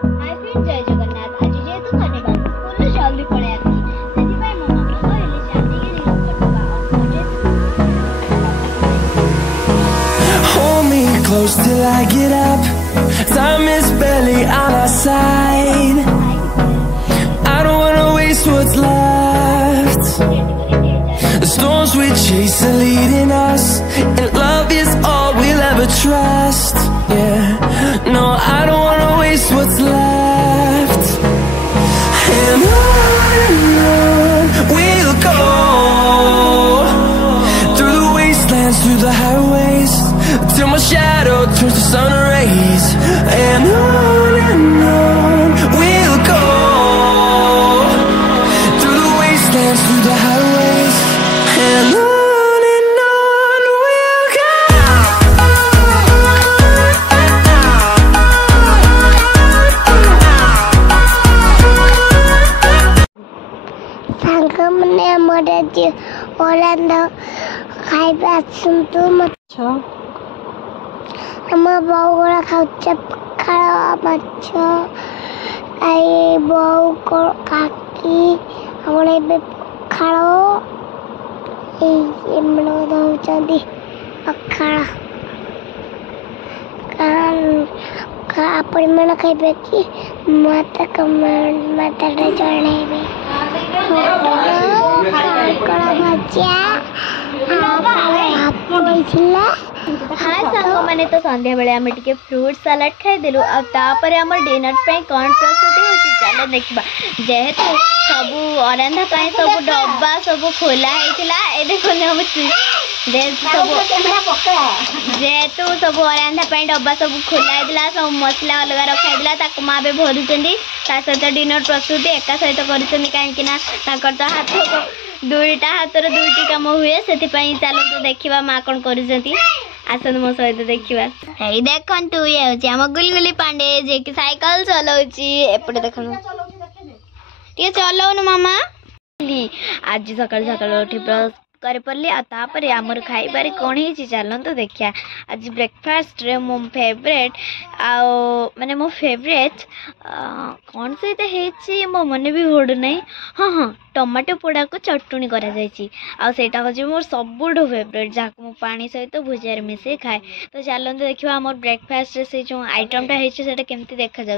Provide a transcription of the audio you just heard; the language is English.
Hi friend जय जगन्नाथ आज जेहेतु शनिवार स्कूल जल्दी पड़े आसी सेति मो मामा कहले चाटी के रील करबा Hold me close till I get up. Time is barely on our side. I don't wanna waste what's left. The storms we chase are leading us, and love is all we'll ever trust. Yeah, no, I don't wanna waste what's left. And on we'll go, through the wastelands, through the highways, till my shadow turns to sun rays. And on we'll go, through the wastelands, through the highways, and on we'll go. सांग मैंने हमारे जी ओरंदा खाई बात सुन तू मत हम बहु खाऊचे खाड़ा मच्छ आई बहु को काकी हमने बे खाड़ो ये मनो दौचंदी अखाड़ा का परिमाण खाइबे कि माता कमेंट माता रे जणेबे काकड़ा भजिया हाय सांग माने तो संध्या बेले आमे टिके फ्रूट सलाड खाई देलु आ तापर हमर डिनर पे कोन प्रस्तुति होची चलो देखबा जेहेतु सब अरंधा पे सब डब्बा सब खोला हेतिला ए देखो हम जेहेतु सब अरंधा पे डब्बा सब खोला हेतिला सब मसला अलग रखा हेतिला ताको मां बे भरुचंदी ता सहित डिनर प्रस्तुति एका सहित करूचंदी काहे कि ना ताकर तो हाथ दुईटा हाथर दुईटी काम हुए से चलते देखा माँ कौन करुँच आसन मो सहित देखा यही देखु ये हूँ आम गुलगुली पांडे जे कि साइकिल चलाऊँगी एपटे देख चलाऊन मामा आज सकाल सकाल उठी ब्रश कर पड़े आपर आमर खाइबार कौन है चलते देखा आज ब्रेकफास्ट रे मो फेवरेट माने मो फेवरेट कौन सहित है मो मन भी पड़ू ना हाँ हाँ टमाटो पोड़ा को चटुणी करा सेटा हूँ मोर सबुठ फेवरेट जहाँ को पानी सहित भुजिया मिसे खाए तो चलते देखा आम ब्रेकफास्ट से जो आइटमटा है केमती देखा।